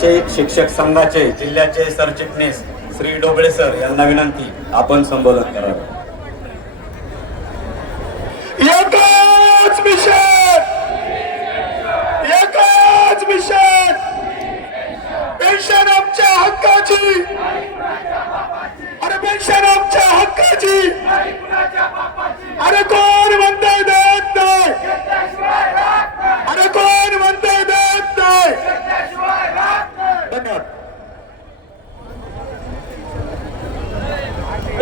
शिक्षक संघाचे जिल्ह्याचे सरचिटणीस श्री डोबळे सर यांना विनंती, आपण संबोधन करावे. एकच मिशन, एकच मिशन, पेन्शन आमच्या हक्काची, अरे पेन्शन आमच्या हक्काची, अरे कोण म्हणतंय देत नाही, अरे कोण म्हणतंय देत नाही. धन्यवाद.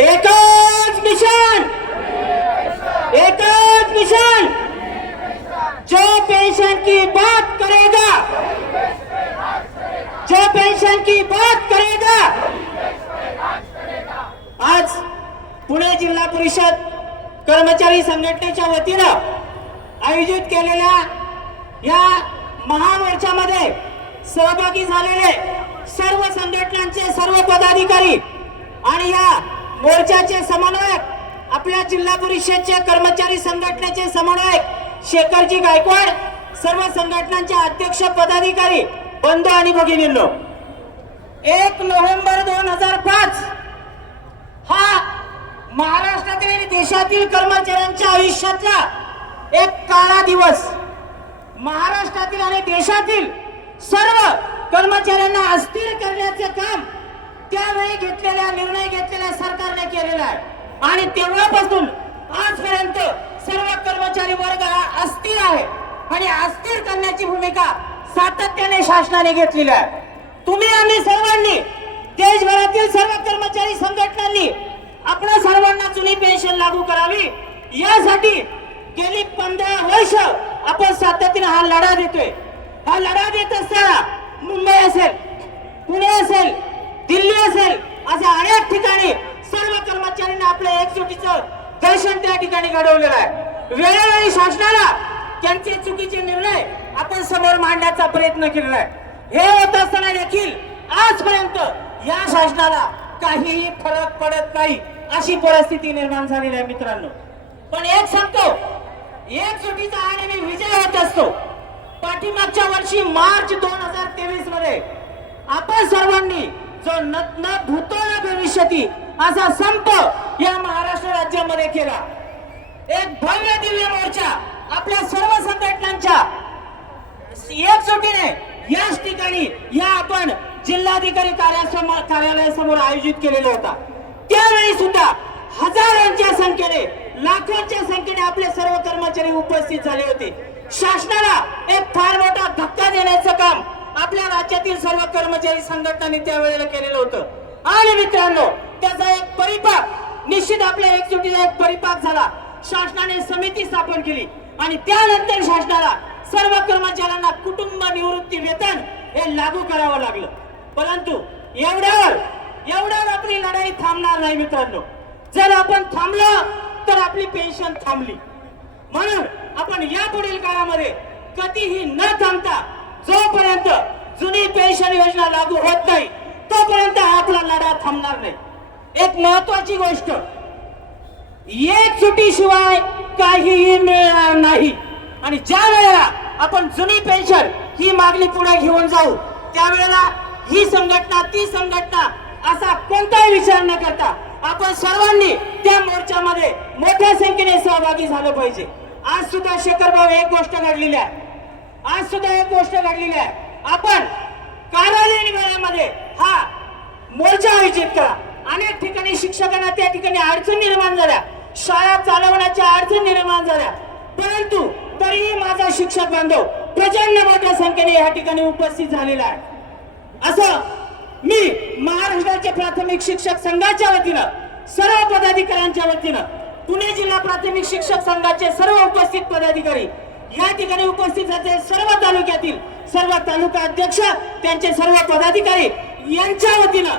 एकच मिशन, एकच मिशन, जो पेंशन की बात करेगा, जो पेंशन की बात करेगा. आज पुणे जिल्हा परिषद कर्मचारी संघटनेच्या वतीनं आयोजित केलेल्या या महामोर्चामध्ये सहभागी झालेले सर्व संघटनांचे सर्व पदाधिकारी आणि या मोर्चाचे समन्वयक, आपल्या जिल्हा परिषदचे कर्मचारी संघटनेचे समन्वयक शेखरजी गायकवाड, सर्व संघटनांचे अध्यक्ष पदाधिकारी, बंधू आणि भगिनींनो, 1 नोव्हेंबर 2005 हा महाराष्ट्रातील आणि देशातील कर्मचाऱ्यांच्या आयुष्यातला एक काळा दिवस. महाराष्ट्रातील आणि देशातील सर्व कर्मचाऱ्यांना अस्थिर करण्याचे काम त्यावेळी निर्णय घेतलेल्या सरकारने केलेला आहे आणि तेव्हापासून आजपर्यंत सर्व कर्मचारी वर्ग हा अस्थिर आहे आणि अस्थिर करण्याची भूमिका सातत्याने शासनाने घेतलेली आहे. तुम्ही आम्ही सर्वांनी, देशभरातील सर्व कर्मचारी संघटनांनी आपल्या सर्वांना जुनी पेन्शन लागू करावी यासाठी गेली 15 वर्ष आपण सातत्याने हा लढा देतोय. हा लढा देत असताना मुंबई असेल, पुणे असेल, दिल्ली असेल, अशा अनेक ठिकाणी सर्व कर्मचाऱ्यांनी आपल्या एकजुटीचं दर्शन त्या ठिकाणी घडवलेलं आहे. वेळोवेळी शासनाला त्यांचे चुकीचे निर्णय आपण समोर मांडण्याचा प्रयत्न केलेला आहे. हे होत असताना देखील आजपर्यंत या शासनाला काहीही फरक पडत नाही अशी परिस्थिती निर्माण झालेली आहे मित्रांनो. पण एक सांगतो, एकजुटीचा हा नेहमी विजय होत असतो. पाठीमागच्या वर्षी मार्च 2023 मध्ये आपण सर्वांनी जो न भूतो न भविष्यती असा संप या महाराष्ट्र राज्यामध्ये केला. एक भव्य दिव्य मोर्चा आपल्या सर्व संघटनांच्या एकजुटीने याच ठिकाणी या आपण जिल्हाधिकारी कार्यालयासमोर आयोजित केलेला होता. त्यावेळी सुद्धा हजारांच्या संख्येने, लाखोंच्या संख्येने आपले सर्व कर्मचारी उपस्थित झाले होते. शासनाला एक फार मोठा धक्का देण्याचं काम आपल्या राज्यातील सर्व कर्मचारी संघटनांनी त्यावेळेला केलेलं होतं. आणि मित्रांनो, त्याचा एक परिपाक निश्चित आपल्या एकजुटीचा एक परिपाक झाला. शासनाने समिती स्थापन केली आणि त्यानंतर शासनाला सर्व कर्मचाऱ्यांना कुटुंब निवृत्ती वेतन हे लागू करावं लागलं. परंतु एवढ्यावर आपली लढाई थांबणार नाही मित्रांनो. जर आपण थांबलो तर आपली पेन्शन थांबली. म्हणून आपण यापुढील काळामध्ये कधीही न थांबता जोपर्यंत जुनी पेन्शन योजना लागू होत नाही तोपर्यंत आपला लढा थांबणार नाही. एक महत्वाची गोष्ट, एकजुटीशिवाय काहीही मिळणार नाही. आणि ज्या वेळेला आपण जुनी पेन्शन ही मागणी पुढे घेऊन जाऊ त्यावेळेला ही संघटना ती संघटना असा कोणताही विचार न करता आपण सर्वांनी त्या मोर्चामध्ये मोठ्या संख्येने सहभागी झालं पाहिजे. आज सुद्धा शेखर भाऊ एक गोष्ट घडलेली आहे. आपण कार्यालयीन वेळेमध्ये हा मोर्चा आयोजित करा. अनेक ठिकाणी शिक्षकांना त्या ठिकाणी अडचण निर्माण झाल्या, शाळा चालवण्याच्या अडचण निर्माण झाल्या, परंतु तरीही माझा शिक्षक बांधव प्रचंड मोठ्या संख्येने या ठिकाणी उपस्थित झालेला आहे. असं मी महाराष्ट्राच्या प्राथमिक शिक्षक संघाच्या वतीनं, सर्व पदाधिकाऱ्यांच्या वतीनं, पुणे जिल्हा प्राथमिक शिक्षक संघाचे सर्व उपस्थित पदाधिकारी, या ठिकाणी उपस्थित असलेले सर्व तालुक्यातील सर्व तालुका अध्यक्ष, त्यांचे सर्व पदाधिकारी यांच्या वतीनं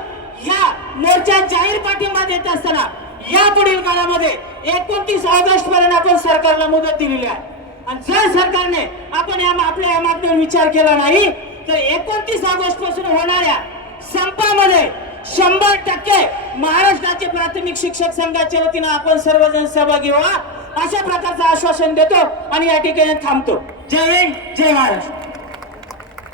या मोर्चात जाहीर पाठिंबा देत असताना यापुढील काळामध्ये 29 ऑगस्ट पर्यंत आपण सरकारला मुदत दिलेली आहे. आणि जर सरकारने आपण आपल्या या मागणीवर विचार केला नाही तर 29 ऑगस्ट पासून होणाऱ्या संपामध्ये 100% महाराष्ट्राचे प्राथमिक शिक्षक संघाच्या वतीनं आपण सर्वजण सहभागी व्हा अशा प्रकारचं आश्वासन देतो आणि या ठिकाणी थांबतो. जय हिंद, जय महाराष्ट्र.